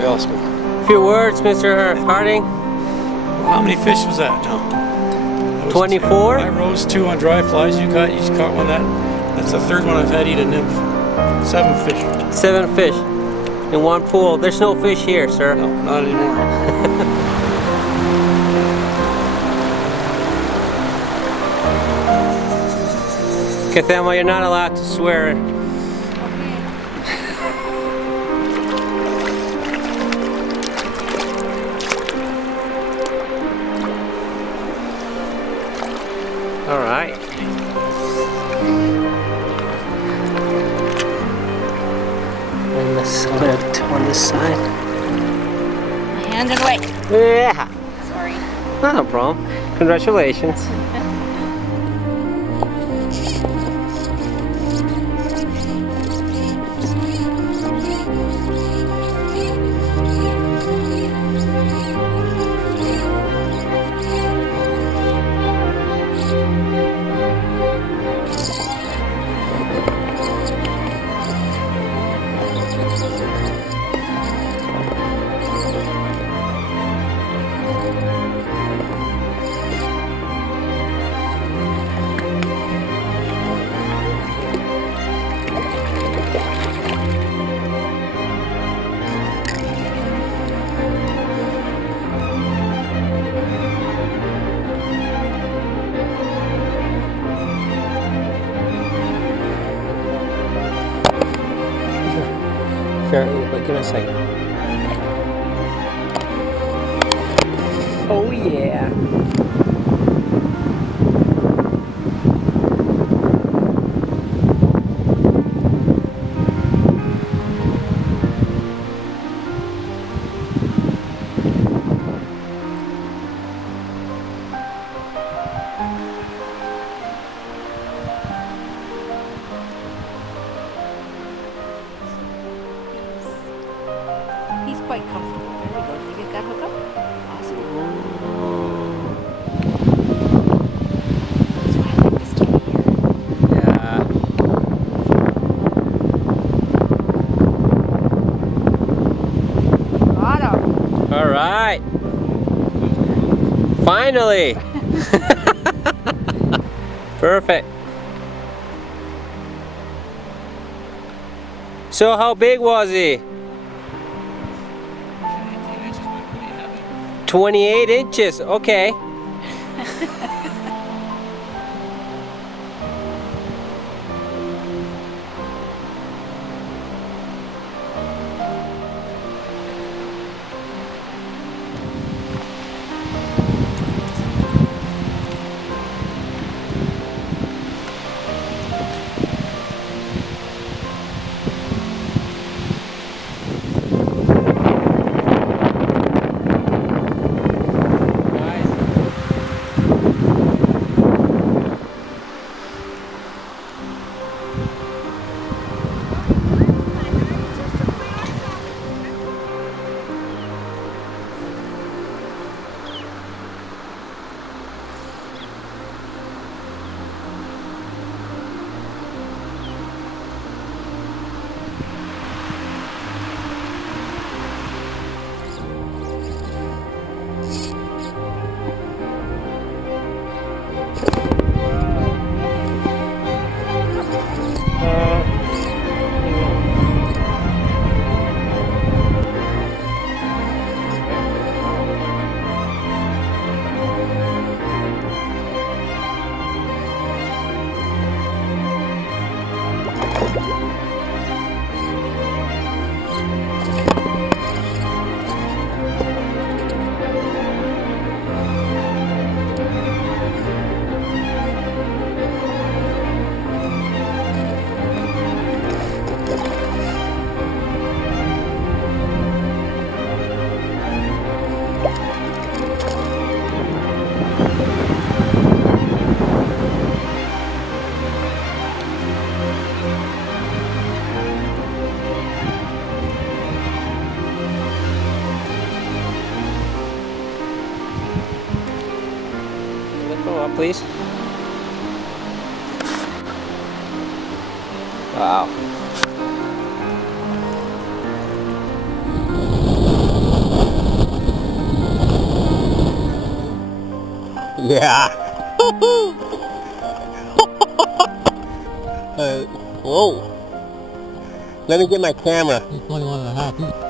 Anyway, let's go. A few words, Mr. Harding. How many fish was that now? 24? I rose 2 on dry flies. You caught one. That's the 3rd one I've had eat a nymph. 7 fish. 7 fish in one pool. There's no fish here, sir. No, not anymore. Okay, Thelma, you're not allowed to swear. All right. And the swift on this side. My hand in the way. Yeah. Sorry. Not a problem. Congratulations. Sure, but give me a second. Oh yeah. He's quite comfortable. There we go. Did you get that hook up? Awesome. That's why I like this time of year. Yeah. Got him. All right. Finally. Perfect. So how big was he? 28 inches, okay. Up, please. Wow. Yeah. Whoa. Let me get my camera. He's 21 and a half.